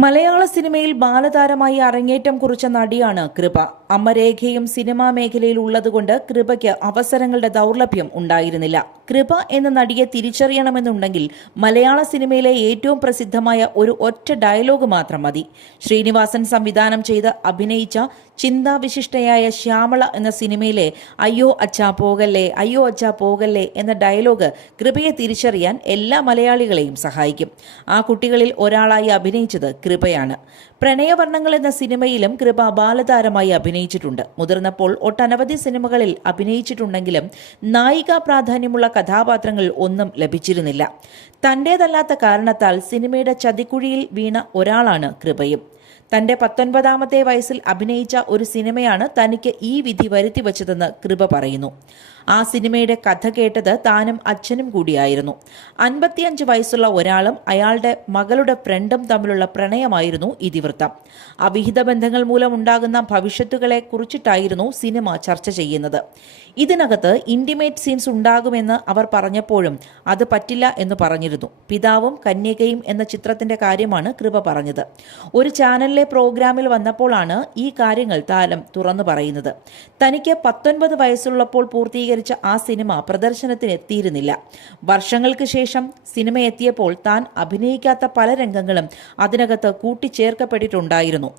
മലയാള സിനിമയിൽ ബാലതാരമായി അരങ്ങേറ്റം കുറിച്ച നടിയാണ് കൃപ. അമ്മരേഖയും സിനിമാ മേഖലയിൽ ഉള്ളതുകൊണ്ട് കൃപയ്ക്ക് അവസരങ്ങളുടെ ദൗർലഭ്യം ഉണ്ടായിരുന്നില്ല. കൃപ എന്ന നടിയെ തിരിച്ചറിയണമെന്നുണ്ടെങ്കിൽ മലയാള സിനിമയിലെ ഏറ്റവും പ്രസിദ്ധമായ ഒരു ഒറ്റ ഡയലോഗ് മാത്രം മതി. ശ്രീനിവാസൻ സംവിധാനം ചെയ്ത് അഭിനയിച്ച ചിന്താവിശിഷ്ടയായ ശ്യാമള എന്ന സിനിമയിലെ അയ്യോ അച്ഛാ പോകല്ലേ അയ്യോ അച്ഛാ പോകല്ലേ എന്ന ഡയലോഗ് കൃപയെ തിരിച്ചറിയാൻ എല്ലാ മലയാളികളെയും സഹായിക്കും. ആ കുട്ടികളിൽ ഒരാളായി അഭിനയിച്ചത് കൃപയാണ്. പ്രണയവർണങ്ങൾ എന്ന സിനിമയിലും കൃപ ബാലതാരമായി അഭിനയിച്ചിട്ടുണ്ട്. മുതിർന്നപ്പോൾ ഒട്ടനവധി സിനിമകളിൽ അഭിനയിച്ചിട്ടുണ്ടെങ്കിലും നായികാ പ്രാധാന്യമുള്ള കഥാപാത്രങ്ങൾ ഒന്നും ലഭിച്ചിരുന്നില്ല. തന്റേതല്ലാത്ത കാരണത്താൽ സിനിമയുടെ ചതിക്കുഴിയിൽ വീണ ഒരാളാണ് കൃപയും. തന്റെ പത്തൊൻപതാമത്തെ വയസ്സിൽ അഭിനയിച്ച ഒരു സിനിമയാണ് തനിക്ക് ഈ വിധി വരുത്തിവച്ചതെന്ന് കൃപ പറയുന്നു. ആ സിനിമയുടെ കഥ കേട്ടത് താനും അച്ഛനും കൂടിയായിരുന്നു. അൻപത്തിയഞ്ച് വയസ്സുള്ള ഒരാളും അയാളുടെ മകളുടെ ഫ്രണ്ടും തമ്മിലുള്ള പ്രണയമായിരുന്നു ഇതിവൃത്തം. അവിഹിത ബന്ധങ്ങൾ മൂലം ഉണ്ടാകുന്ന ഭവിഷ്യത്തുകളെ കുറിച്ചിട്ടായിരുന്നു സിനിമ ചർച്ച ചെയ്യുന്നത്. ഇതിനകത്ത് ഇന്റിമേറ്റ് സീൻസ് ഉണ്ടാകുമെന്ന് അവർ പറഞ്ഞപ്പോഴും അത് പറ്റില്ല എന്ന് പറഞ്ഞിരുന്നു. പിതാവും കന്യകയും എന്ന ചിത്രത്തിന്റെ കാര്യമാണ് കൃപ പറഞ്ഞത്. ഒരു ചാനലിലെ പ്രോഗ്രാമിൽ വന്നപ്പോഴാണ് ഈ കാര്യങ്ങൾ താരം തുറന്നു പറയുന്നത്. തനിക്ക് പത്തൊൻപത് വയസ്സുള്ളപ്പോൾ പൂർത്തീകരിച്ച ആ സിനിമ പ്രദർശനത്തിന് എത്തിയിരുന്നില്ല. വർഷങ്ങൾക്ക് ശേഷം സിനിമ എത്തിയപ്പോൾ താൻ അഭിനയിക്കാത്ത പല രംഗങ്ങളും അതിനകത്ത് കൂട്ടിച്ചേർക്കപ്പെട്ടിട്ടുണ്ടായിരുന്നു.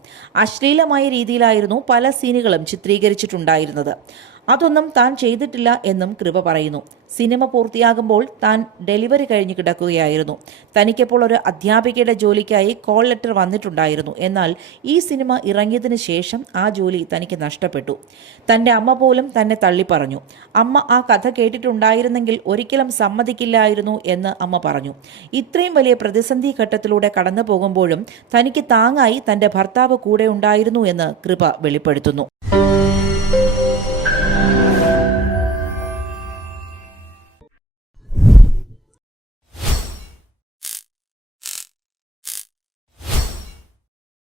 അശ്ലീലമായ രീതിയിലായിരുന്നു പല സീനുകളും ചിത്രീകരിച്ചിട്ടുണ്ടായിരുന്നത്. അതൊന്നും താൻ ചെയ്തിട്ടില്ല എന്നും കൃപ പറയുന്നു. സിനിമ പൂർത്തിയാകുമ്പോൾ താൻ ഡെലിവറി കഴിഞ്ഞ് കിടക്കുകയായിരുന്നു. തനിക്കപ്പോൾ ഒരു അധ്യാപികയുടെ ജോലിക്കായി കോൾ ലെറ്റർ വന്നിട്ടുണ്ടായിരുന്നു. എന്നാൽ ഈ സിനിമ ഇറങ്ങിയതിനു ശേഷം ആ ജോലി തനിക്ക് നഷ്ടപ്പെട്ടു. തന്റെ അമ്മ പോലും തന്നെ തള്ളി പറഞ്ഞു. അമ്മ ആ കഥ കേട്ടിട്ടുണ്ടായിരുന്നെങ്കിൽ ഒരിക്കലും സമ്മതിക്കില്ലായിരുന്നു എന്ന് അമ്മ പറഞ്ഞു. ഇത്രയും വലിയ പ്രതിസന്ധി ഘട്ടത്തിലൂടെ കടന്നു പോകുമ്പോഴും തനിക്ക് താങ്ങായി തന്റെ ഭർത്താവ് കൂടെ ഉണ്ടായിരുന്നു എന്ന് കൃപ വെളിപ്പെടുത്തുന്നു.